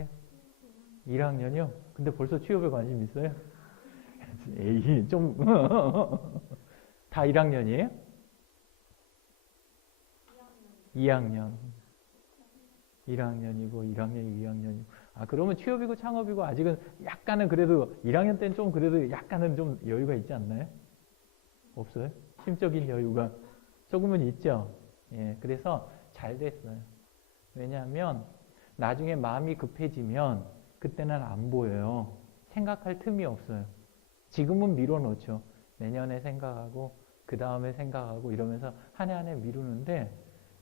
해요? 1학년이요? 근데 벌써 취업에 관심 있어요? 에이, 좀, 다 1학년이에요? 2학년. 1학년이고, 1학년이고, 2학년이고. 아, 그러면 취업이고 창업이고 아직은 약간은 그래도 1학년 때는 좀 그래도 약간은 좀 여유가 있지 않나요? 없어요? 심적인 여유가 조금은 있죠? 예, 그래서 잘 됐어요. 왜냐하면 나중에 마음이 급해지면 그때는 안 보여요. 생각할 틈이 없어요. 지금은 미뤄놓죠. 내년에 생각하고 그 다음에 생각하고 이러면서 한 해 한 해 미루는데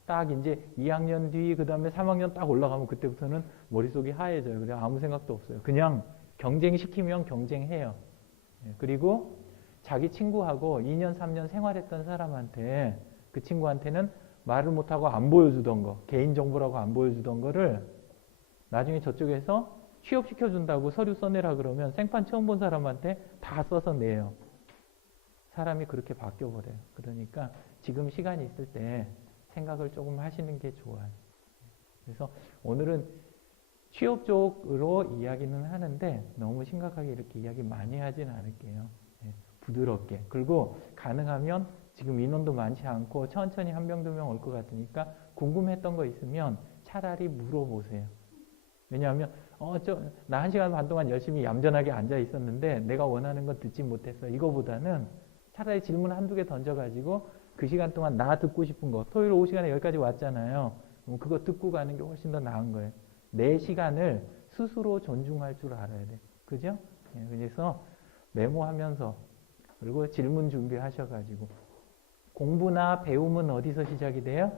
딱 이제 2학년 뒤 그 다음에 3학년 딱 올라가면 그때부터는 머릿속이 하얘져요. 그래서 아무 생각도 없어요. 그냥 경쟁시키면 경쟁해요. 그리고 자기 친구하고 2년 3년 생활했던 사람한테 그 친구한테는 말을 못하고 안 보여주던 거, 개인정보라고 안 보여주던 거를 나중에 저쪽에서 취업시켜준다고 서류 써내라 그러면 생판 처음 본 사람한테 다 써서 내요. 사람이 그렇게 바뀌어버려요. 그러니까 지금 시간이 있을 때 생각을 조금 하시는 게 좋아요. 그래서 오늘은 취업 쪽으로 이야기는 하는데 너무 심각하게 이렇게 이야기 많이 하진 않을게요. 부드럽게. 그리고 가능하면 지금 인원도 많지 않고 천천히 한 명, 두 명 올 것 같으니까 궁금했던 거 있으면 차라리 물어보세요. 왜냐하면 나 1시간 반 동안 열심히 얌전하게 앉아 있었는데 내가 원하는 건 듣지 못했어. 이거보다는 차라리 질문 한두 개 던져가지고 그 시간 동안 나 듣고 싶은 거 토요일 오후 시간에 여기까지 왔잖아요. 그럼 그거 듣고 가는 게 훨씬 더 나은 거예요. 내 시간을 스스로 존중할 줄 알아야 돼. 그죠? 그래서 메모하면서 그리고 질문 준비하셔가지고 공부나 배움은 어디서 시작이 돼요?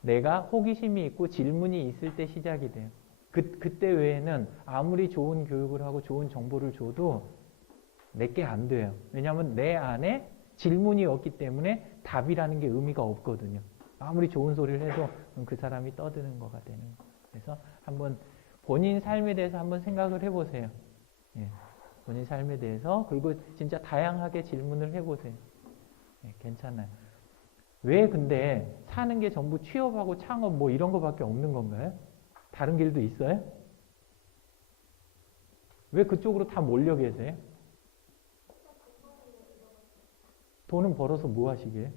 내가 호기심이 있고 질문이 있을 때 시작이 돼요. 그때 외에는 아무리 좋은 교육을 하고 좋은 정보를 줘도 내게 안 돼요. 왜냐하면 내 안에 질문이 없기 때문에 답이라는 게 의미가 없거든요. 아무리 좋은 소리를 해도 그 사람이 떠드는 거가 되는 거예요. 그래서 한번 본인 삶에 대해서 한번 생각을 해보세요. 예, 본인 삶에 대해서 그리고 진짜 다양하게 질문을 해보세요. 예, 괜찮아요. 왜 근데 사는 게 전부 취업하고 창업 뭐 이런 거밖에 없는 건가요? 다른 길도 있어요? 왜 그쪽으로 다 몰려 계세요? 돈은 벌어서 뭐 하시게?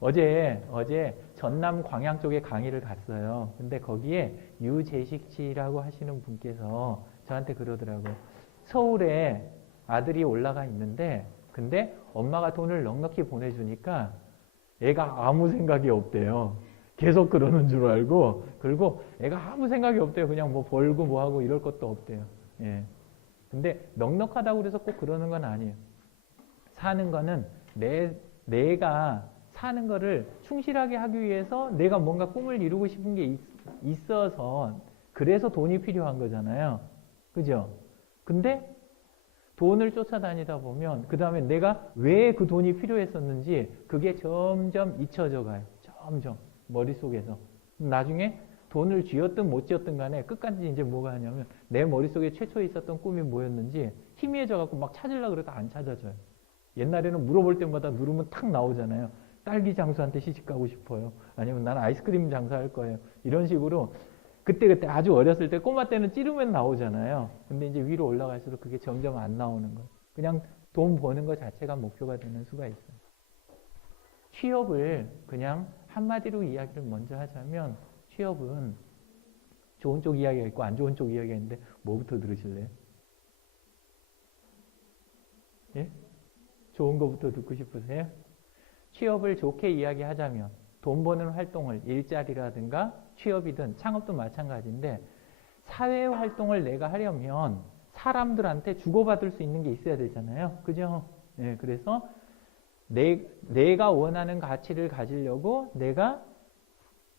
어제 전남 광양 쪽에 강의를 갔어요. 근데 거기에 유재식 씨라고 하시는 분께서 저한테 그러더라고요. 서울에 아들이 올라가 있는데 근데 엄마가 돈을 넉넉히 보내주니까 애가 아무 생각이 없대요. 계속 그러는 줄 알고 그리고 애가 아무 생각이 없대요. 그냥 뭐 벌고 뭐 하고 이럴 것도 없대요. 예. 근데 넉넉하다고 그래서 꼭 그러는 건 아니에요. 사는 거는 내가 사는 거를 충실하게 하기 위해서 내가 뭔가 꿈을 이루고 싶은 게 있어서 그래서 돈이 필요한 거잖아요. 그죠? 근데 돈을 쫓아다니다 보면 그 다음에 내가 왜 그 돈이 필요했었는지 그게 점점 잊혀져 가요. 점점 머릿속에서. 나중에 돈을 쥐었든 못 쥐었든 간에 끝까지 이제 뭐가 하냐면 내 머릿속에 최초에 있었던 꿈이 뭐였는지 희미해져 갖고 막 찾으려고 그래도 안 찾아져요. 옛날에는 물어볼 때마다 누르면 탁 나오잖아요. 딸기 장수한테 시집 가고 싶어요. 아니면 나는 아이스크림 장사할 거예요. 이런 식으로 그때 아주 어렸을 때 꼬마 때는 찌르면 나오잖아요. 근데 이제 위로 올라갈수록 그게 점점 안 나오는 거예요. 그냥 돈 버는 것 자체가 목표가 되는 수가 있어요. 취업을 그냥 한마디로 이야기를 먼저 하자면 취업은 좋은 쪽 이야기가 있고 안 좋은 쪽 이야기가 있는데 뭐부터 들으실래요? 예? 좋은 거부터 듣고 싶으세요? 취업을 좋게 이야기하자면 돈 버는 활동을 일자리라든가 취업이든 창업도 마찬가지인데 사회 활동을 내가 하려면 사람들한테 주고받을 수 있는 게 있어야 되잖아요. 그죠? 예, 그래서 내가 원하는 가치를 가지려고 내가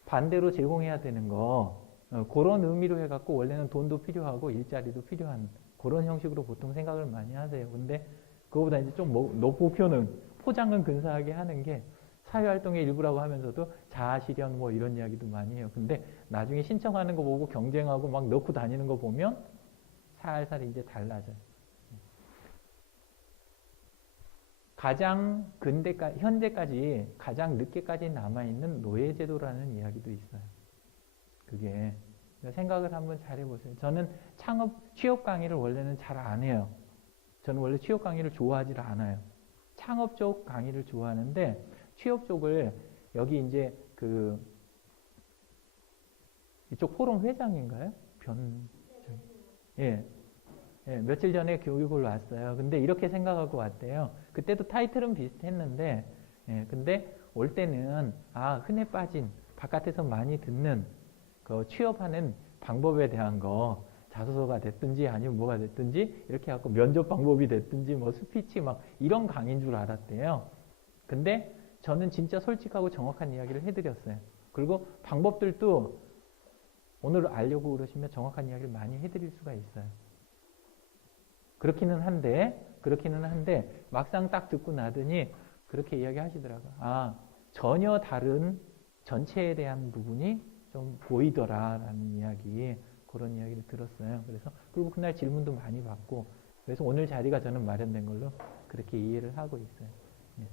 반대로 제공해야 되는 거 그런 의미로 해갖고 원래는 돈도 필요하고 일자리도 필요한 그런 형식으로 보통 생각을 많이 하세요. 근데 그거보다 이제 좀 목표는 포장은 근사하게 하는 게 사회활동의 일부라고 하면서도 자아실현 뭐 이런 이야기도 많이 해요. 근데 나중에 신청하는 거 보고 경쟁하고 막 넣고 다니는 거 보면 살살 이제 달라져요. 가장 현재까지 가장 늦게까지 남아있는 노예제도라는 이야기도 있어요. 그게 생각을 한번 잘 해보세요. 저는 취업 강의를 원래는 잘 안 해요. 저는 원래 취업 강의를 좋아하지 않아요. 창업 쪽 강의를 좋아하는데 취업 쪽을 여기 이제 이쪽 포럼 회장인가요? 예. 예, 며칠 전에 교육을 왔어요. 근데 이렇게 생각하고 왔대요. 그때도 타이틀은 비슷했는데, 예, 근데 올 때는, 흔해 빠진, 바깥에서 많이 듣는, 취업하는 방법에 대한 거, 자소서가 됐든지 아니면 뭐가 됐든지, 이렇게 해갖고 면접 방법이 됐든지, 뭐 스피치 막 이런 강의인 줄 알았대요. 근데 저는 진짜 솔직하고 정확한 이야기를 해드렸어요. 그리고 방법들도 오늘 알려고 그러시면 정확한 이야기를 많이 해드릴 수가 있어요. 그렇기는 한데 막상 딱 듣고 나더니 그렇게 이야기하시더라고요. 전혀 다른 전체에 대한 부분이 좀 보이더라라는 이야기, 그런 이야기를 들었어요. 그리고 그날 질문도 많이 받고, 그래서 오늘 자리가 저는 마련된 걸로 그렇게 이해를 하고 있어요. 네.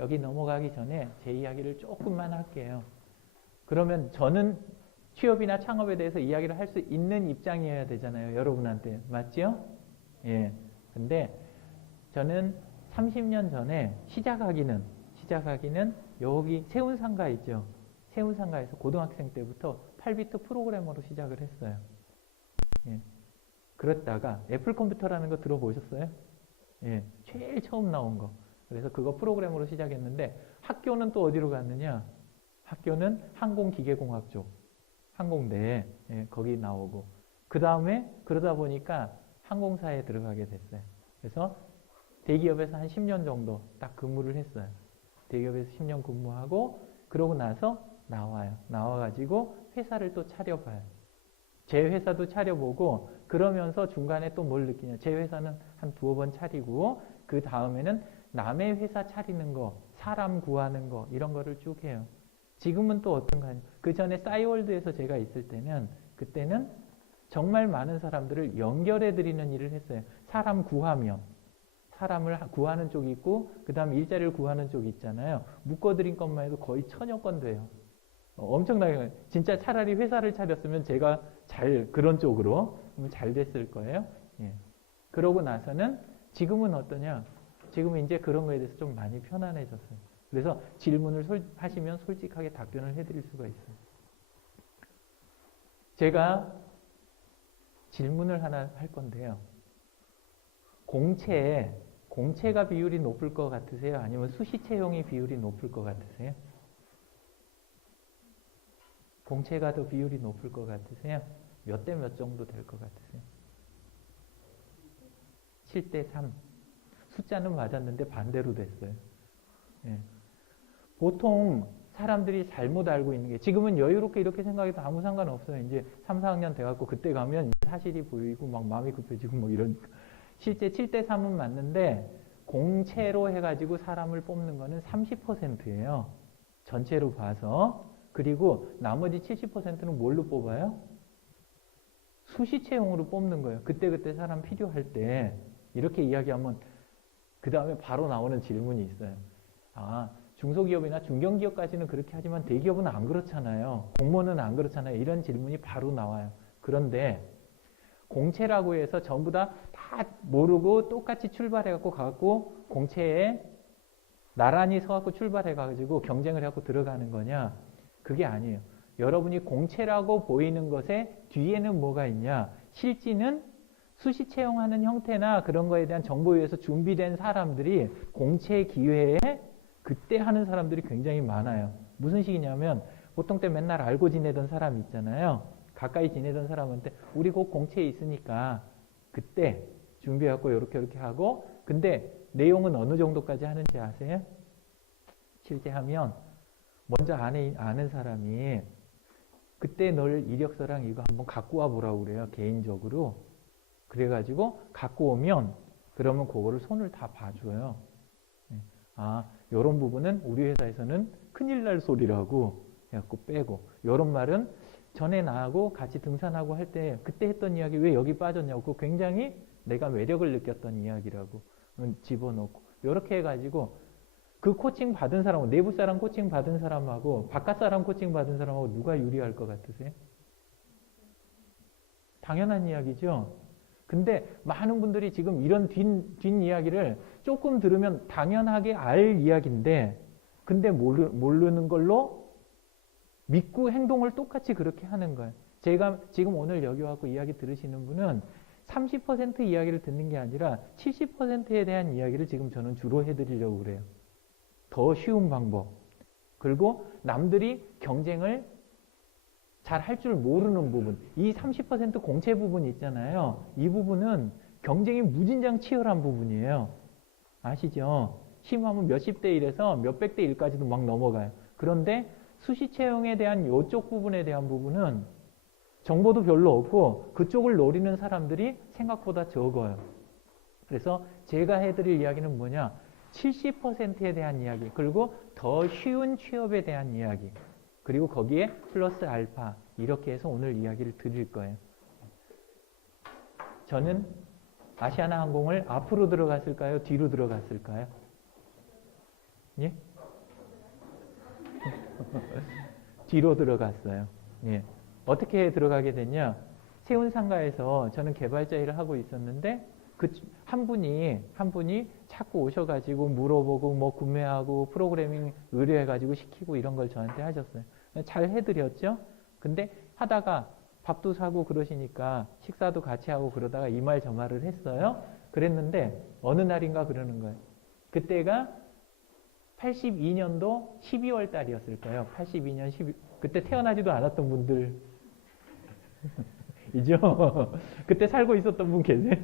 여기 넘어가기 전에 제 이야기를 조금만 할게요. 그러면 저는 취업이나 창업에 대해서 이야기를 할 수 있는 입장이어야 되잖아요. 여러분한테. 맞죠? 예. 근데 저는 30년 전에 시작하기는 여기 세운상가 있죠. 세운상가에서 고등학생 때부터 8비트 프로그래머로 시작을 했어요. 예. 그랬다가 애플 컴퓨터라는 거 들어보셨어요? 예. 제일 처음 나온 거. 그래서 그거 프로그래머로 시작했는데 학교는 또 어디로 갔느냐? 학교는 항공기계공학 쪽, 항공대, 예, 거기 나오고, 그 다음에 그러다 보니까 항공사에 들어가게 됐어요. 그래서 대기업에서 한 10년 정도 딱 근무를 했어요. 대기업에서 10년 근무하고 그러고 나서 나와요. 나와가지고 회사를 또 차려봐요. 제 회사도 차려보고 그러면서 중간에 또 뭘 느끼냐. 제 회사는 한 두어 번 차리고 그 다음에는 남의 회사 차리는 거, 사람 구하는 거 이런 거를 쭉 해요. 지금은 또 어떤가요? 그 전에 싸이월드에서 제가 있을 때는 그때는 정말 많은 사람들을 연결해 드리는 일을 했어요. 사람 구하면 사람을 구하는 쪽이 있고 그 다음 일자리를 구하는 쪽이 있잖아요. 묶어드린 것만 해도 거의 1000여 건 돼요. 엄청나게 진짜 차라리 회사를 차렸으면 제가 그런 쪽으로 잘 됐을 거예요. 예. 그러고 나서는 지금은 어떠냐? 지금은 이제 그런 거에 대해서 좀 많이 편안해졌어요. 그래서 질문을 하시면 솔직하게 답변을 해드릴 수가 있어요. 제가 질문을 하나 할 건데요. 공채가 비율이 높을 것 같으세요? 아니면 수시 채용이 비율이 높을 것 같으세요? 공채가 더 비율이 높을 것 같으세요? 몇 대 몇 정도 될 것 같으세요? 7대 3. 숫자는 맞았는데 반대로 됐어요. 예. 보통 사람들이 잘못 알고 있는 게 지금은 여유롭게 이렇게 생각해도 아무 상관없어요. 이제 3, 4학년 돼갖고 그때 가면 사실이 보이고 막 마음이 급해지고 뭐 이러니까. 실제 7대 3은 맞는데 공채로 해가지고 사람을 뽑는 거는 30%예요. 전체로 봐서. 그리고 나머지 70%는 뭘로 뽑아요? 수시 채용으로 뽑는 거예요. 그때그때 사람 필요할 때. 이렇게 이야기하면 그 다음에 바로 나오는 질문이 있어요. 중소기업이나 중견기업까지는 그렇게 하지만 대기업은 안 그렇잖아요. 공무원은 안 그렇잖아요. 이런 질문이 바로 나와요. 그런데 공채라고 해서 전부 다 모르고 똑같이 출발해갖고 가갖고 공채에 나란히 서갖고 출발해가지고 경쟁을 해갖고 들어가는 거냐? 그게 아니에요. 여러분이 공채라고 보이는 것에 뒤에는 뭐가 있냐? 실지는 수시 채용하는 형태나 그런 거에 대한 정보위에서 준비된 사람들이 공채 기회에 그때 하는 사람들이 굉장히 많아요. 무슨 식이냐면 보통 때 맨날 알고 지내던 사람 있잖아요. 가까이 지내던 사람한테 우리 곧 공채에 있으니까 그때 준비해갖고 이렇게 하고 근데 내용은 어느 정도까지 하는지 아세요? 실제 하면 먼저 아는 사람이 그때 널 이력서랑 이거 한번 갖고 와 보라고 그래요. 개인적으로. 그래가지고 갖고 오면 그러면 그거를 손을 다 봐줘요. 이런 부분은 우리 회사에서는 큰일 날 소리라고 해갖고 빼고 이런 말은 전에 나하고 같이 등산하고 할 때 그때 했던 이야기 왜 여기 빠졌냐고 그거 굉장히 내가 매력을 느꼈던 이야기라고 집어넣고 이렇게 해가지고 그 코칭 받은 사람하고 내부 사람 코칭 받은 사람하고 바깥 사람 코칭 받은 사람하고 누가 유리할 것 같으세요? 당연한 이야기죠. 근데 많은 분들이 지금 이런 뒷이야기를 조금 들으면 당연하게 알 이야기인데 근데 모르는 걸로 믿고 행동을 똑같이 그렇게 하는 거예요. 제가 지금 오늘 여기 와서 이야기 들으시는 분은 30% 이야기를 듣는 게 아니라 70%에 대한 이야기를 지금 저는 주로 해드리려고 그래요. 더 쉬운 방법. 그리고 남들이 경쟁을 잘 할 줄 모르는 부분. 이 30% 공채 부분 있잖아요. 이 부분은 경쟁이 무진장 치열한 부분이에요. 아시죠? 심하면 몇십 대 1에서 몇백 대 1까지도 막 넘어가요. 그런데 수시 채용에 대한 이쪽 부분에 대한 부분은 정보도 별로 없고 그쪽을 노리는 사람들이 생각보다 적어요. 그래서 제가 해드릴 이야기는 뭐냐? 70%에 대한 이야기, 그리고 더 쉬운 취업에 대한 이야기, 그리고 거기에 플러스 알파 이렇게 해서 오늘 이야기를 드릴 거예요. 저는 아시아나항공을 앞으로 들어갔을까요? 뒤로 들어갔을까요? 예? 뒤로 들어갔어요. 예. 어떻게 들어가게 됐냐? 세운상가에서 저는 개발자 일을 하고 있었는데 한 분이 자꾸 오셔가지고 물어보고 뭐 구매하고 프로그래밍 의뢰해가지고 시키고 이런 걸 저한테 하셨어요. 잘 해드렸죠? 근데 하다가 밥도 사고 그러시니까 식사도 같이 하고 그러다가 이 말 저 말을 했어요. 그랬는데 어느 날인가 그러는 거예요. 그때가 82년도 12월 달이었을 거예요. 82년 12, 그때 태어나지도 않았던 분들 이죠? 그때 살고 있었던 분 계세요?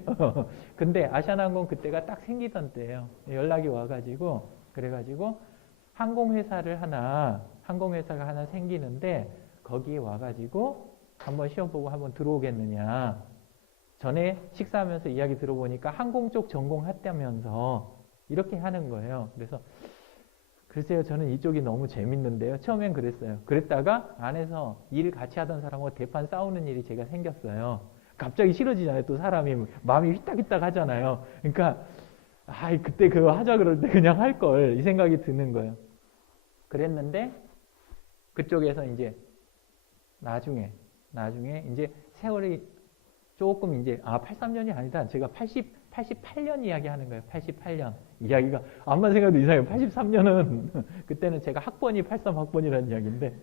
근데 아시아나항공 그때가 딱 생기던 때예요. 연락이 와가지고 그래가지고 항공회사가 하나 생기는데 거기에 와가지고 한번 시험 보고 한번 들어오겠느냐. 전에 식사하면서 이야기 들어보니까 항공 쪽 전공했다면서 이렇게 하는 거예요. 그래서 글쎄요, 저는 이쪽이 너무 재밌는데요. 처음엔 그랬어요. 그랬다가 안에서 일 같이 하던 사람하고 대판 싸우는 일이 제가 생겼어요. 갑자기 싫어지잖아요. 또 사람이 마음이 휘딱휘딱 하잖아요. 그러니까 그때 그거 하자 그럴 때 그냥 할 걸 이 생각이 드는 거예요. 그랬는데 그쪽에서 이제 나중에 이제 세월이 조금 이제 83년이 아니다. 제가 88년 이야기하는 거예요. 88년. 이야기가 암만 생각도 이상해요. 83년은 그때는 제가 학번이 83학번이라는 이야기인데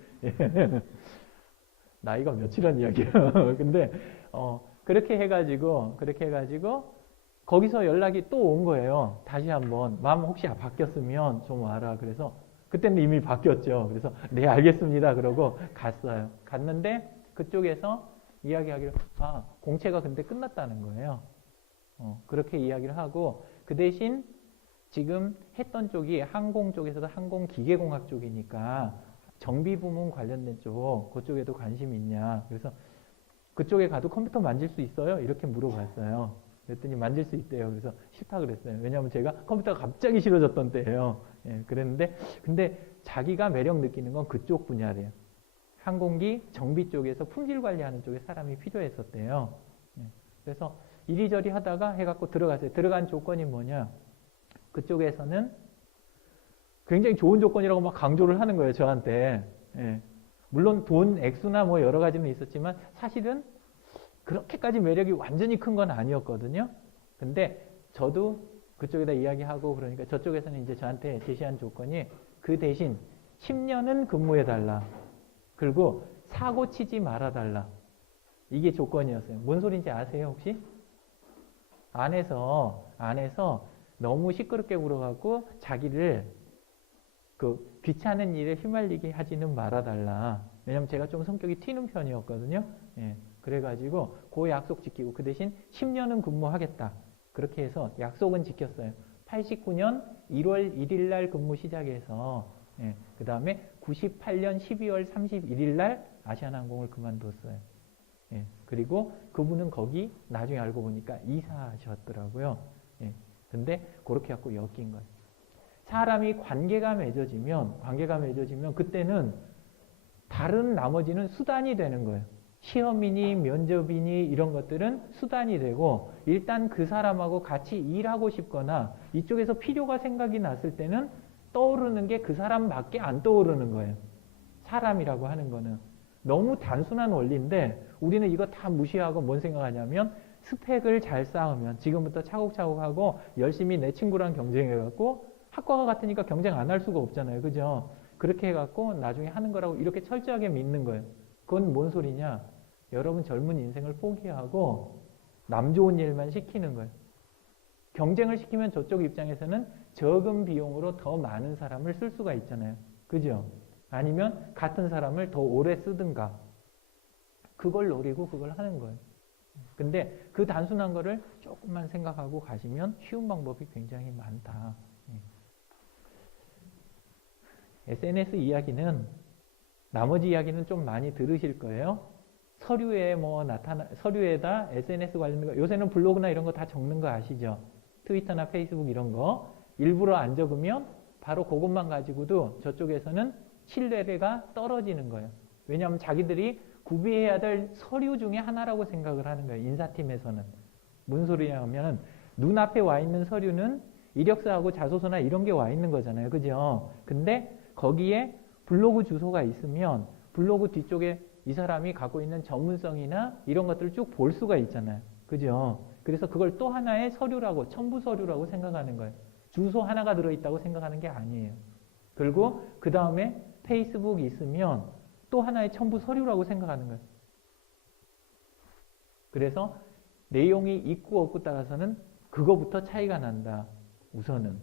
나이가 몇이라는 이야기예요. 근데 그렇게 해가지고 거기서 연락이 또 온 거예요. 다시 한번 마음 혹시 바뀌었으면 좀 와라. 그래서 그때는 이미 바뀌었죠. 그래서 네 알겠습니다. 그러고 갔어요. 갔는데 그쪽에서 이야기하기를 공채가 근데 끝났다는 거예요. 그렇게 이야기를 하고 그 대신 지금 했던 쪽이 항공 쪽에서도 항공기계공학 쪽이니까 정비부문 관련된 쪽 그쪽에도 관심이 있냐. 그래서 그쪽에 가도 컴퓨터 만질 수 있어요? 이렇게 물어봤어요. 그랬더니 만질 수 있대요. 그래서 싫다 그랬어요. 왜냐하면 제가 컴퓨터가 갑자기 싫어졌던 때예요. 예, 그랬는데 근데 자기가 매력 느끼는 건 그쪽 분야래요. 항공기 정비 쪽에서 품질 관리하는 쪽에 사람이 필요했었대요. 예, 그래서 이리저리 하다가 해갖고 들어갔어요. 들어간 조건이 뭐냐? 그쪽에서는 굉장히 좋은 조건이라고 막 강조를 하는 거예요. 저한테. 예. 물론 돈 액수나 뭐 여러 가지는 있었지만 사실은 그렇게까지 매력이 완전히 큰 건 아니었거든요. 근데 저도 그쪽에다 이야기하고 그러니까 저쪽에서는 이제 저한테 제시한 조건이 그 대신 10년은 근무해달라. 그리고 사고 치지 말아달라. 이게 조건이었어요. 뭔 소리인지 아세요 혹시? 안에서 너무 시끄럽게 굴어갖고 자기를 그 귀찮은 일에 휘말리게 하지는 말아달라. 왜냐면 제가 좀 성격이 튀는 편이었거든요. 예, 그래가지고 그 약속 지키고 그 대신 10년은 근무하겠다. 그렇게 해서 약속은 지켰어요. 89년 1월 1일 날 근무 시작해서 그 다음에 98년 12월 31일 날 아시아나항공을 그만뒀어요. 예, 그리고 그분은 거기 나중에 알고 보니까 이사하셨더라고요. 예, 근데 그렇게 갖고 엮인 거예요. 사람이 관계가 맺어지면 그때는 다른 나머지는 수단이 되는 거예요. 시험이니 면접이니 이런 것들은 수단이 되고 일단 그 사람하고 같이 일하고 싶거나 이쪽에서 필요가 생각이 났을 때는 떠오르는 게 그 사람밖에 안 떠오르는 거예요. 사람이라고 하는 거는. 너무 단순한 원리인데 우리는 이거 다 무시하고 뭔 생각하냐면 스펙을 잘 쌓으면 지금부터 차곡차곡 하고 열심히 내 친구랑 경쟁해갖고 학과가 같으니까 경쟁 안 할 수가 없잖아요. 그죠? 그렇게 해갖고 나중에 하는 거라고 이렇게 철저하게 믿는 거예요. 그건 뭔 소리냐? 여러분 젊은 인생을 포기하고 남 좋은 일만 시키는 거예요. 경쟁을 시키면 저쪽 입장에서는 적은 비용으로 더 많은 사람을 쓸 수가 있잖아요. 그죠? 아니면 같은 사람을 더 오래 쓰든가. 그걸 노리고 그걸 하는 거예요. 근데 그 단순한 거를 조금만 생각하고 가시면 쉬운 방법이 굉장히 많다. SNS 이야기는 나머지 이야기는 좀 많이 들으실 거예요. 서류에 서류에다 SNS 관련된 거, 요새는 블로그나 이런 거 다 적는 거 아시죠? 트위터나 페이스북 이런 거 일부러 안 적으면 바로 그것만 가지고도 저쪽에서는 신뢰가 떨어지는 거예요. 왜냐하면 자기들이 구비해야 될 서류 중에 하나라고 생각을 하는 거예요. 인사팀에서는. 무슨 소리냐면 눈앞에 와 있는 서류는 이력서하고 자소서나 이런 게 와 있는 거잖아요. 그죠? 근데 거기에 블로그 주소가 있으면 블로그 뒤쪽에 이 사람이 갖고 있는 전문성이나 이런 것들을 쭉 볼 수가 있잖아요. 그죠? 그래서 그걸 또 하나의 서류라고, 첨부 서류라고 생각하는 거예요. 주소 하나가 들어있다고 생각하는 게 아니에요. 그리고 그 다음에 페이스북이 있으면 또 하나의 첨부 서류라고 생각하는 거예요. 그래서 내용이 있고 없고 따라서는 그거부터 차이가 난다. 우선은.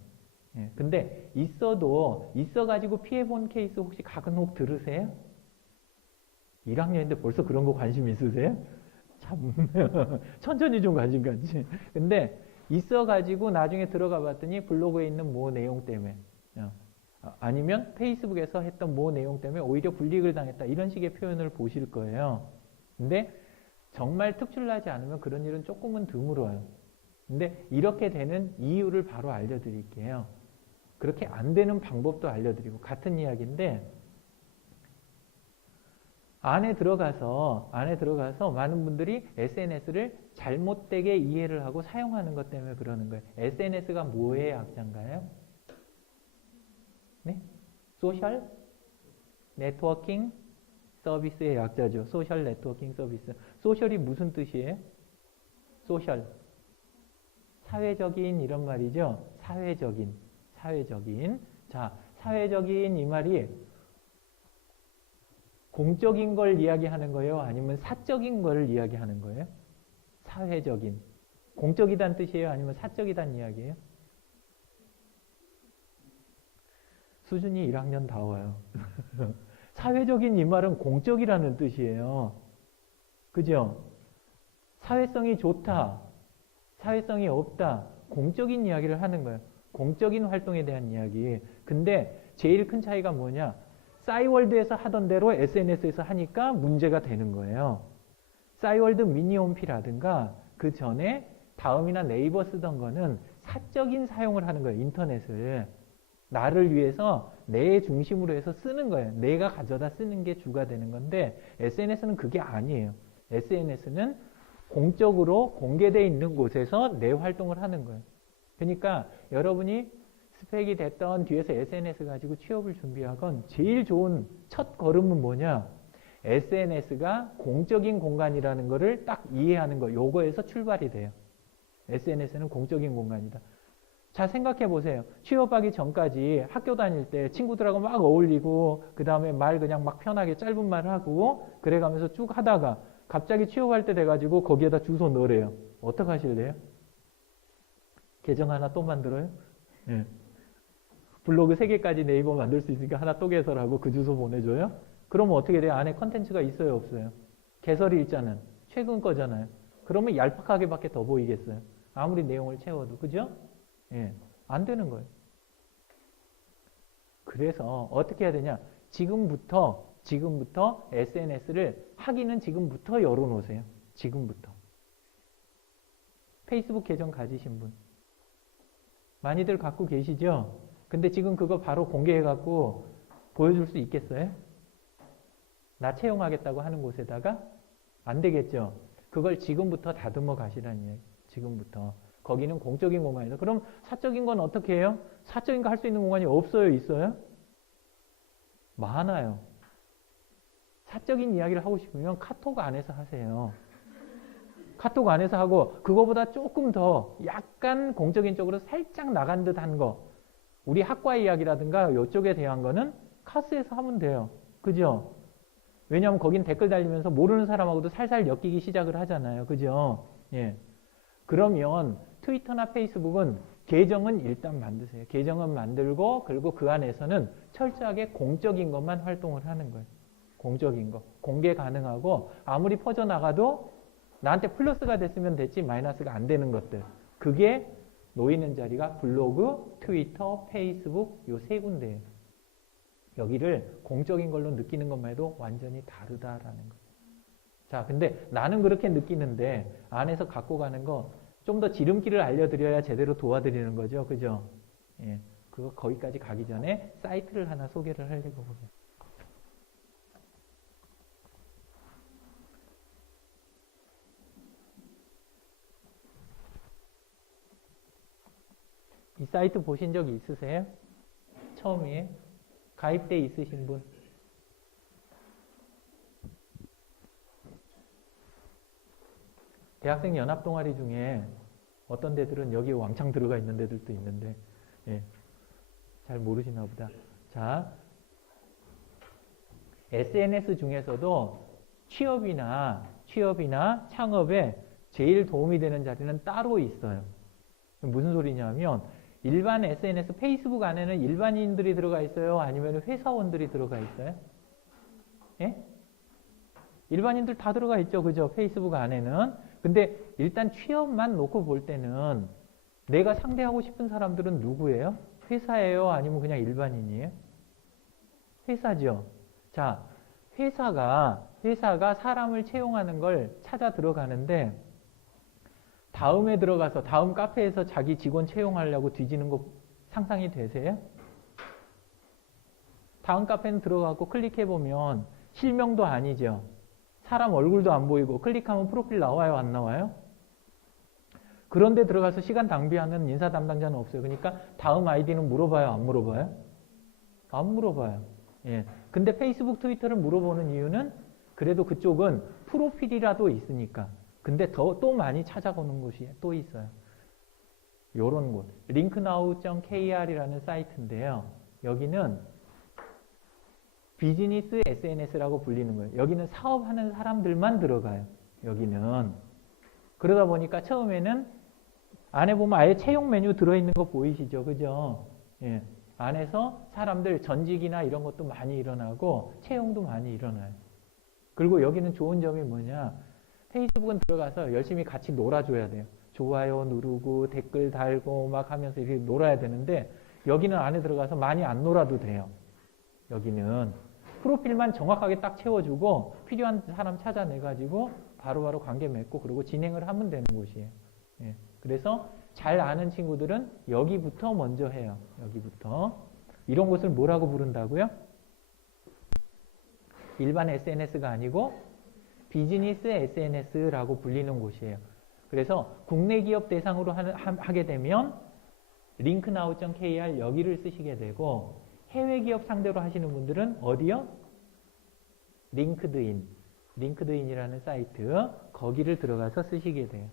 예, 근데 있어가지고 피해본 케이스 혹시 가끔혹 들으세요? 1학년인데 벌써 그런 거 관심 있으세요? 참 천천히 좀 관심 갖지. 근데 있어가지고 나중에 들어가 봤더니 블로그에 있는 뭐 내용 때문에 아니면 페이스북에서 했던 뭐 내용 때문에 오히려 불이익을 당했다. 이런 식의 표현을 보실 거예요. 근데 정말 특출나지 않으면 그런 일은 조금은 드물어요. 근데 이렇게 되는 이유를 바로 알려드릴게요. 그렇게 안 되는 방법도 알려드리고 같은 이야기인데 안에 들어가서 많은 분들이 SNS를 잘못되게 이해를 하고 사용하는 것 때문에 그러는 거예요. SNS가 뭐의 약자인가요? 네? 소셜 네트워킹 서비스의 약자죠. 소셜 네트워킹 서비스. 소셜이 무슨 뜻이에요? 소셜. 사회적인 이런 말이죠. 사회적인. 자, 사회적인 이 말이 공적인 걸 이야기하는 거예요? 아니면 사적인 걸 이야기하는 거예요? 사회적인. 공적이란 뜻이에요? 아니면 사적이란 이야기예요? 수준이 1학년다워요. 사회적인 이 말은 공적이라는 뜻이에요. 그죠? 사회성이 좋다. 사회성이 없다. 공적인 이야기를 하는 거예요. 공적인 활동에 대한 이야기. 근데 제일 큰 차이가 뭐냐? 싸이월드에서 하던 대로 SNS에서 하니까 문제가 되는 거예요. 싸이월드 미니홈피라든가 그 전에 다음이나 네이버 쓰던 거는 사적인 사용을 하는 거예요. 인터넷을. 나를 위해서 내 중심으로 해서 쓰는 거예요. 내가 가져다 쓰는 게 주가 되는 건데 SNS는 그게 아니에요. SNS는 공적으로 공개되어 있는 곳에서 내 활동을 하는 거예요. 그러니까 여러분이 스펙이 됐던 뒤에서 SNS 가지고 취업을 준비하건 제일 좋은 첫 걸음은 뭐냐? SNS가 공적인 공간이라는 거를 딱 이해하는 거. 요거에서 출발이 돼요. SNS는 공적인 공간이다. 자, 생각해 보세요. 취업하기 전까지 학교 다닐 때 친구들하고 막 어울리고 그 다음에 말 그냥 막 편하게 짧은 말 하고 그래가면서 쭉 하다가 갑자기 취업할 때 돼가지고 거기에다 주소 넣으래요. 어떡하실래요? 계정 하나 또 만들어요? 예. 블로그 3개까지 네이버 만들 수 있으니까 하나 또 개설하고 그 주소 보내줘요? 그러면 어떻게 돼요? 안에 컨텐츠가 있어요? 없어요? 개설 일자는 최근 거잖아요. 그러면 얄팍하게밖에 더 보이겠어요? 아무리 내용을 채워도. 그죠? 예, 안 되는 거예요. 그래서 어떻게 해야 되냐? 지금부터 SNS를 하기는 지금부터 열어놓으세요. 지금부터. 페이스북 계정 가지신 분. 많이들 갖고 계시죠? 근데 지금 그거 바로 공개해갖고 보여줄 수 있겠어요? 나 채용하겠다고 하는 곳에다가 안 되겠죠. 그걸 지금부터 다듬어 가시라는 이야기. 지금부터. 거기는 공적인 공간이다. 그럼 사적인 건 어떻게 해요? 사적인 거 할 수 있는 공간이 없어요? 있어요? 많아요. 사적인 이야기를 하고 싶으면 카톡 안에서 하세요. 카톡 안에서 하고 그거보다 조금 더 약간 공적인 쪽으로 살짝 나간 듯한 거. 우리 학과 이야기라든가 이쪽에 대한 거는 카스에서 하면 돼요. 그죠? 왜냐하면 거긴 댓글 달리면서 모르는 사람하고도 살살 엮이기 시작을 하잖아요. 그죠? 예. 그러면 트위터나 페이스북은 계정은 일단 만드세요. 계정은 만들고 그리고 그 안에서는 철저하게 공적인 것만 활동을 하는 거예요. 공적인 거. 공개 가능하고 아무리 퍼져나가도 나한테 플러스가 됐으면 됐지 마이너스가 안 되는 것들. 그게 놓이는 자리가 블로그, 트위터, 페이스북 요 세 군데예요. 여기를 공적인 걸로 느끼는 것만 해도 완전히 다르다라는 거예요. 자, 근데 나는 그렇게 느끼는데 안에서 갖고 가는 거 좀 더 지름길을 알려드려야 제대로 도와드리는 거죠. 그죠? 예. 그거 거기까지 가기 전에 사이트를 하나 소개를 하려고 보세요. 이 사이트 보신 적 있으세요? 처음이에요? 가입돼 있으신 분? 대학생 연합 동아리 중에 어떤 데들은 여기에 왕창 들어가 있는 데들도 있는데 예, 잘 모르시나 보다. 자, SNS 중에서도 취업이나 창업에 제일 도움이 되는 자리는 따로 있어요. 무슨 소리냐면 일반 SNS, 페이스북 안에는 일반인들이 들어가 있어요? 아니면 회사원들이 들어가 있어요? 예? 일반인들 다 들어가 있죠. 그죠? 페이스북 안에는. 근데 일단 취업만 놓고 볼 때는 내가 상대하고 싶은 사람들은 누구예요? 회사예요? 아니면 그냥 일반인이에요? 회사죠. 자, 회사가 사람을 채용하는 걸 찾아 들어가는데 다음에 들어가서 다음 카페에서 자기 직원 채용하려고 뒤지는 거 상상이 되세요? 다음 카페는 들어가고 클릭해보면 실명도 아니죠. 사람 얼굴도 안 보이고 클릭하면 프로필 나와요? 안 나와요? 그런데 들어가서 시간 낭비하는 인사 담당자는 없어요. 그러니까 다음 아이디는 물어봐요? 안 물어봐요? 안 물어봐요. 예. 근데 페이스북, 트위터를 물어보는 이유는 그래도 그쪽은 프로필이라도 있으니까. 근데 또 많이 찾아보는 곳이 또 있어요. 요런 곳. linknow.kr이라는 사이트인데요. 여기는 비즈니스 SNS라고 불리는 거예요. 여기는 사업하는 사람들만 들어가요. 여기는. 그러다 보니까 처음에는 안에 보면 아예 채용 메뉴 들어있는 거 보이시죠? 그죠? 예. 안에서 사람들 전직이나 이런 것도 많이 일어나고 채용도 많이 일어나요. 그리고 여기는 좋은 점이 뭐냐? 페이스북은 들어가서 열심히 같이 놀아줘야 돼요. 좋아요 누르고 댓글 달고 막 하면서 이렇게 놀아야 되는데 여기는 안에 들어가서 많이 안 놀아도 돼요. 여기는 프로필만 정확하게 딱 채워주고 필요한 사람 찾아내가지고 바로바로 관계 맺고 그리고 진행을 하면 되는 곳이에요. 예. 그래서 잘 아는 친구들은 여기부터 먼저 해요. 여기부터. 이런 곳을 뭐라고 부른다고요? 일반 SNS가 아니고 비즈니스 SNS라고 불리는 곳이에요. 그래서 국내 기업 대상으로 하게 되면 linknow.kr 여기를 쓰시게 되고 해외 기업 상대로 하시는 분들은 어디요? 링크드인이라는 사이트 거기를 들어가서 쓰시게 돼요.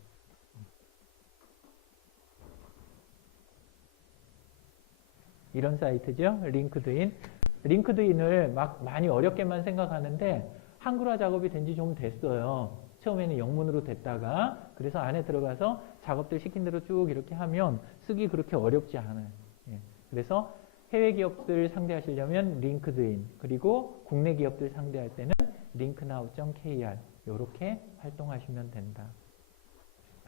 이런 사이트죠. 링크드인을 막 많이 어렵게만 생각하는데 한글화 작업이 된 지 좀 됐어요. 처음에는 영문으로 됐다가 그래서 안에 들어가서 작업들 시킨 대로 쭉 이렇게 하면 쓰기 그렇게 어렵지 않아요. 예. 그래서 해외 기업들 상대하시려면 링크드인 그리고 국내 기업들 상대할 때는 linknow.kr 이렇게 활동하시면 된다.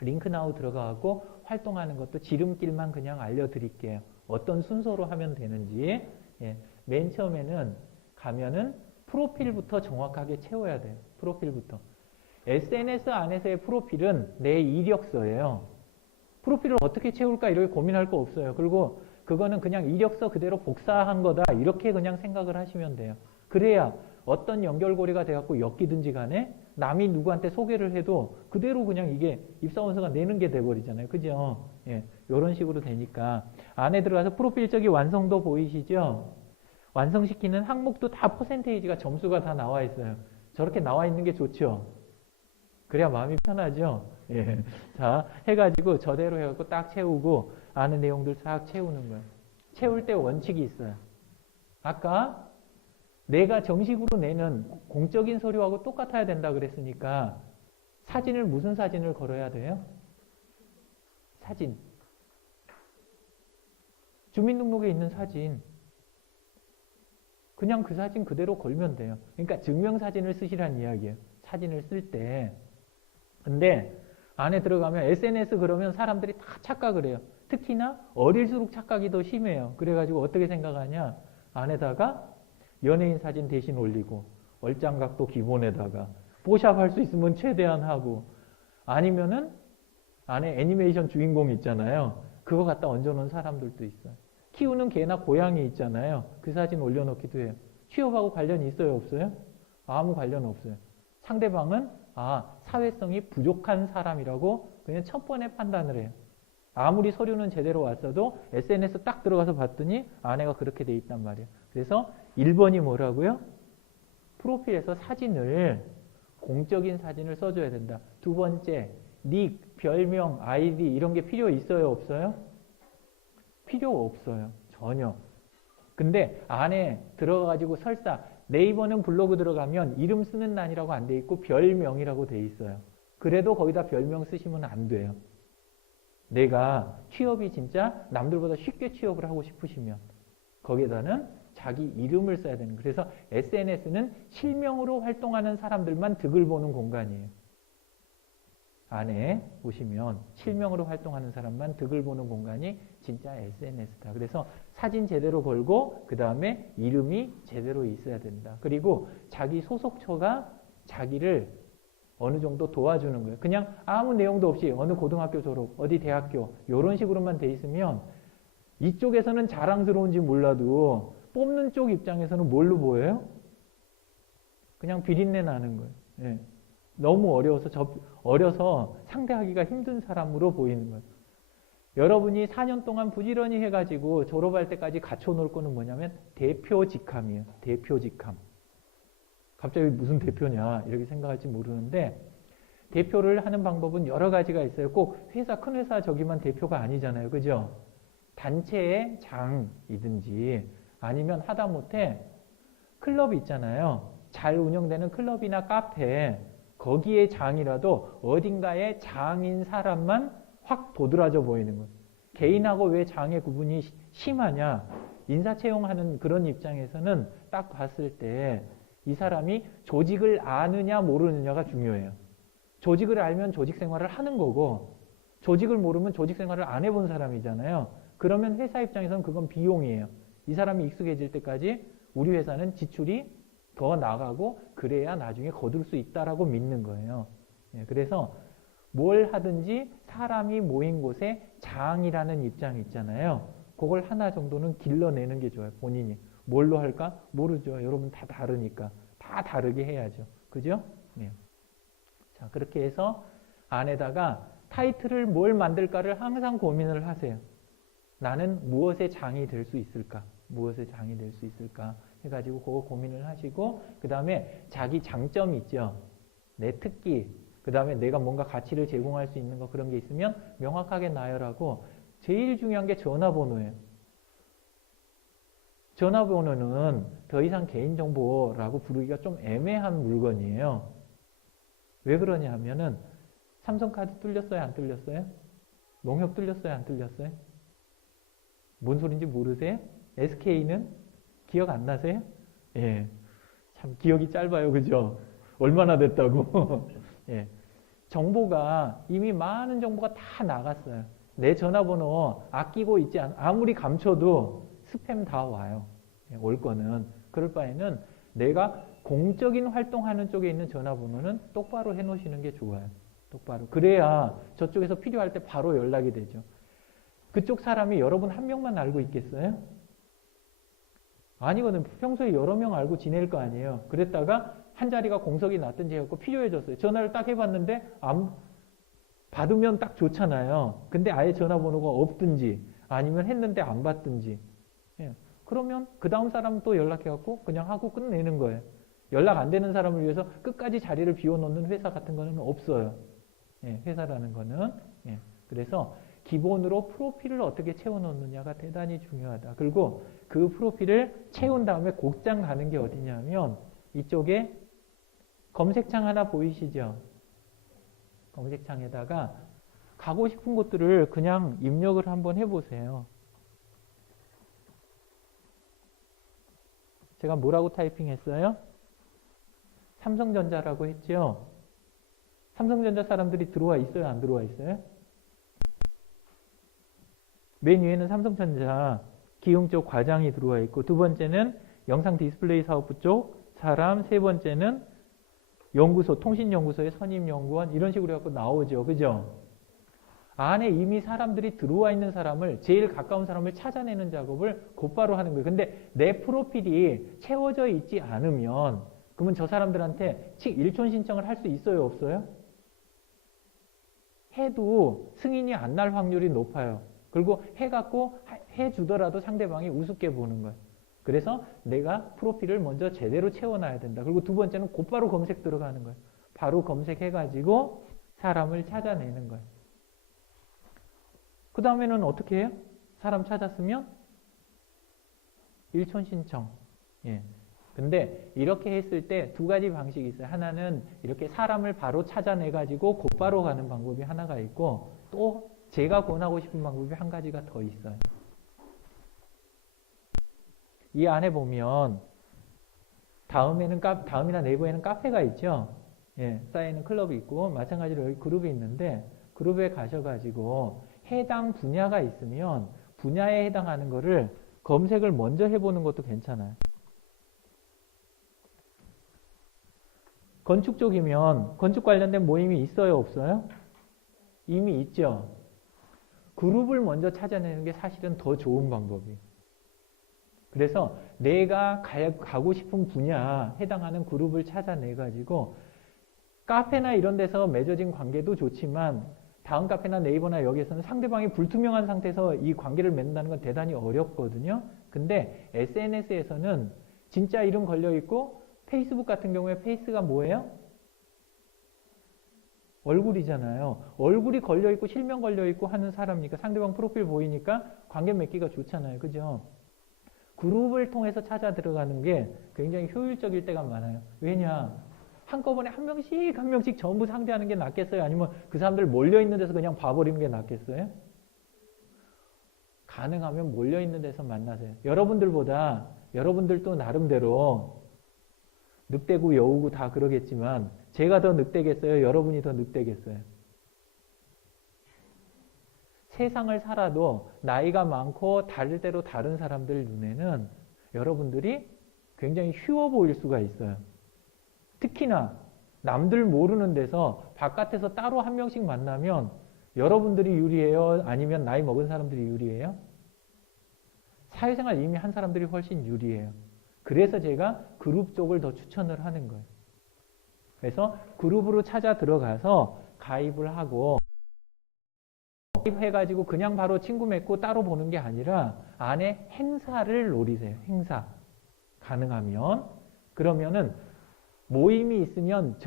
링크나우 들어가고 활동하는 것도 지름길만 그냥 알려드릴게요. 어떤 순서로 하면 되는지. 예. 맨 처음에는 가면은 프로필부터 정확하게 채워야 돼요. 프로필부터. SNS 안에서의 프로필은 내 이력서예요. 프로필을 어떻게 채울까 이렇게 고민할 거 없어요. 그리고 그거는 그냥 이력서 그대로 복사한 거다 이렇게 그냥 생각을 하시면 돼요. 그래야 어떤 연결고리가 돼갖고 엮이든지 간에 남이 누구한테 소개를 해도 그대로 그냥 이게 입사원서가 내는 게 돼버리잖아요. 그죠? 예, 이런 식으로 되니까 안에 들어가서 프로필적인 완성도 보이시죠? 완성시키는 항목도 다 퍼센테이지가 점수가 다 나와 있어요. 저렇게 나와 있는 게 좋죠? 그래야 마음이 편하죠? 예. 자, 해가지고 저대로 해갖고 딱 채우고 아는 내용들 싹 채우는 거예요. 채울 때 원칙이 있어요. 아까 내가 정식으로 내는 공적인 서류하고 똑같아야 된다 그랬으니까 사진을 무슨 사진을 걸어야 돼요? 사진. 주민등록에 있는 사진. 그냥 그 사진 그대로 걸면 돼요. 그러니까 증명사진을 쓰시란 이야기예요. 사진을 쓸 때. 근데 안에 들어가면 SNS 그러면 사람들이 다 착각을 해요. 특히나 어릴수록 착각이 더 심해요. 그래가지고 어떻게 생각하냐. 안에다가 연예인 사진 대신 올리고 얼짱각도 기본에다가 뽀샵 할 수 있으면 최대한 하고 아니면은 안에 애니메이션 주인공 있잖아요. 그거 갖다 얹어놓은 사람들도 있어요. 키우는 개나 고양이 있잖아요. 그 사진 올려놓기도 해요. 취업하고 관련이 있어요? 없어요? 아무 관련 없어요. 상대방은 사회성이 부족한 사람이라고 그냥 첫 번에 판단을 해요. 아무리 서류는 제대로 왔어도 SNS 딱 들어가서 봤더니 아내가 그렇게 돼 있단 말이에요. 그래서 1번이 뭐라고요? 프로필에서 사진을 공적인 사진을 써줘야 된다. 두 번째, 닉, 별명, 아이디 이런 게 필요 있어요? 없어요? 필요 없어요. 전혀. 근데 안에 들어가가지고 설사 네이버는 블로그 들어가면 이름 쓰는欄이라고 안 돼 있고 별명이라고 돼 있어요. 그래도 거기다 별명 쓰시면 안 돼요. 내가 취업이 진짜 남들보다 쉽게 취업을 하고 싶으시면 거기에다는 자기 이름을 써야 되는 거예요. 그래서 SNS는 실명으로 활동하는 사람들만 득을 보는 공간이에요. 안에 보시면 실명으로 활동하는 사람만 득을 보는 공간이 진짜 SNS다. 그래서 사진 제대로 걸고 그 다음에 이름이 제대로 있어야 된다. 그리고 자기 소속처가 자기를 어느 정도 도와주는 거예요. 그냥 아무 내용도 없이 어느 고등학교 졸업, 어디 대학교 이런 식으로만 돼 있으면 이쪽에서는 자랑스러운지 몰라도 뽑는 쪽 입장에서는 뭘로 보여요? 그냥 비린내 나는 거예요. 예. 너무 어려서 상대하기가 힘든 사람으로 보이는 거예요. 여러분이 4년 동안 부지런히 해가지고 졸업할 때까지 갖춰놓을 거는 뭐냐면 대표직함이에요. 대표직함. 갑자기 무슨 대표냐 이렇게 생각할지 모르는데 대표를 하는 방법은 여러 가지가 있어요. 꼭 회사 큰 회사 저기만 대표가 아니잖아요. 그죠? 단체의 장이든지 아니면 하다못해 클럽이 있잖아요. 잘 운영되는 클럽이나 카페 거기에 장이라도 어딘가에 장인 사람만 확 도드라져 보이는 거예요. 개인하고 왜 장의 구분이 심하냐. 인사채용하는 그런 입장에서는 딱 봤을 때 이 사람이 조직을 아느냐 모르느냐가 중요해요. 조직을 알면 조직 생활을 하는 거고 조직을 모르면 조직 생활을 안 해본 사람이잖아요. 그러면 회사 입장에서는 그건 비용이에요. 이 사람이 익숙해질 때까지 우리 회사는 지출이 더 나가고 그래야 나중에 거둘 수 있다라고 믿는 거예요. 그래서 뭘 하든지 사람이 모인 곳에 장이라는 입장이 있잖아요. 그걸 하나 정도는 길러내는 게 좋아요. 본인이. 뭘로 할까? 모르죠. 여러분 다 다르니까. 다 다르게 해야죠. 그죠? 네. 자, 그렇게 해서 안에다가 타이틀을 뭘 만들까를 항상 고민을 하세요. 나는 무엇의 장이 될 수 있을까? 무엇의 장이 될 수 있을까? 해가지고 그거 고민을 하시고 그 다음에 자기 장점이 있죠. 내 특기, 그 다음에 내가 뭔가 가치를 제공할 수 있는 거 그런 게 있으면 명확하게 나열하고 제일 중요한 게 전화번호예요. 전화번호는 더 이상 개인정보라고 부르기가 좀 애매한 물건이에요. 왜 그러냐 하면은 삼성카드 뚫렸어요? 안 뚫렸어요? 농협 뚫렸어요? 안 뚫렸어요? 뭔 소린지 모르세요? SK는 기억 안 나세요? 예. 참 기억이 짧아요. 그죠? 얼마나 됐다고. 예. 정보가 이미 많은 정보가 다 나갔어요. 내 전화번호 아끼고 있지 아무리 감춰도 스팸 다 와요. 올 거는. 그럴 바에는 내가 공적인 활동하는 쪽에 있는 전화번호는 똑바로 해놓으시는 게 좋아요. 똑바로. 그래야 저쪽에서 필요할 때 바로 연락이 되죠. 그쪽 사람이 여러분 한 명만 알고 있겠어요? 아니거든. 평소에 여러 명 알고 지낼 거 아니에요. 그랬다가 한 자리가 공석이 났든지 해갖고 필요해졌어요. 전화를 딱 해봤는데 받으면 딱 좋잖아요. 근데 아예 전화번호가 없든지 아니면 했는데 안 받든지. 예. 그러면 그 다음 사람 또 연락해갖고 그냥 하고 끝내는 거예요. 연락 안 되는 사람을 위해서 끝까지 자리를 비워놓는 회사 같은 거는 없어요. 예, 회사라는 거는. 예. 그래서 기본으로 프로필을 어떻게 채워놓느냐가 대단히 중요하다. 그리고 그 프로필을 채운 다음에 곧장 가는 게 어디냐면 이쪽에 검색창 하나 보이시죠? 검색창에다가 가고 싶은 곳들을 그냥 입력을 한번 해보세요. 제가 뭐라고 타이핑했어요? 삼성전자라고 했죠? 삼성전자 사람들이 들어와 있어요? 안 들어와 있어요? 맨 위에는 삼성전자 기흥 쪽 과장이 들어와 있고 두 번째는 영상 디스플레이 사업부 쪽 사람, 세 번째는 연구소, 통신연구소의 선임연구원 이런 식으로 해갖고 나오죠. 그죠? 안에 이미 사람들이 들어와 있는 사람을 제일 가까운 사람을 찾아내는 작업을 곧바로 하는 거예요. 근데 내 프로필이 채워져 있지 않으면 그러면 저 사람들한테 일촌 신청을 할 수 있어요? 없어요? 해도 승인이 안 날 확률이 높아요. 그리고 해갖고 해주더라도 상대방이 우습게 보는 거예요. 그래서 내가 프로필을 먼저 제대로 채워놔야 된다. 그리고 두 번째는 곧바로 검색 들어가는 거예요. 바로 검색해가지고 사람을 찾아내는 거예요. 그 다음에는 어떻게 해요? 사람 찾았으면 일촌 신청. 예. 근데 이렇게 했을 때 두 가지 방식이 있어요. 하나는 이렇게 사람을 바로 찾아내가지고 곧바로 가는 방법이 하나가 있고 또 제가 권하고 싶은 방법이 한 가지가 더 있어요. 이 안에 보면 다음이나 네이버에는 카페가 있죠. 예, 쌓여있는 클럽이 있고 마찬가지로 여기 그룹이 있는데 그룹에 가셔가지고 해당 분야가 있으면 분야에 해당하는 거를 검색을 먼저 해보는 것도 괜찮아요. 건축 쪽이면 건축 관련된 모임이 있어요? 없어요? 이미 있죠. 그룹을 먼저 찾아내는 게 사실은 더 좋은 방법이에요. 그래서 내가 가고 싶은 분야 해당하는 그룹을 찾아내가지고 카페나 이런 데서 맺어진 관계도 좋지만 다음 카페나 네이버나 여기에서는 상대방이 불투명한 상태에서 이 관계를 맺는다는 건 대단히 어렵거든요. 근데 SNS에서는 진짜 이름 걸려있고 페이스북 같은 경우에 페이스가 뭐예요? 얼굴이잖아요. 얼굴이 걸려있고 실명 걸려있고 하는 사람이니까 상대방 프로필 보이니까 관계 맺기가 좋잖아요. 그죠? 그룹을 통해서 찾아 들어가는 게 굉장히 효율적일 때가 많아요. 왜냐? 한꺼번에 한 명씩 전부 상대하는 게 낫겠어요? 아니면 그 사람들 몰려있는 데서 그냥 봐버리는 게 낫겠어요? 가능하면 몰려있는 데서 만나세요. 여러분들도 나름대로 늑대고 여우고 다 그러겠지만 제가 더 늑대겠어요? 여러분이 더 늑대겠어요? 세상을 살아도 나이가 많고 다를 대로 다른 사람들 눈에는 여러분들이 굉장히 쉬워 보일 수가 있어요. 특히나 남들 모르는 데서 바깥에서 따로 한 명씩 만나면 여러분들이 유리해요? 아니면 나이 먹은 사람들이 유리해요? 사회생활 이미 한 사람들이 훨씬 유리해요. 그래서 제가 그룹 쪽을 더 추천을 하는 거예요. 그래서 그룹으로 찾아 들어가서 가입을 하고 가입해가지고 그냥 바로 친구 맺고 따로 보는 게 아니라 안에 행사를 노리세요. 행사. 가능하면. 그러면은 모임이 있으면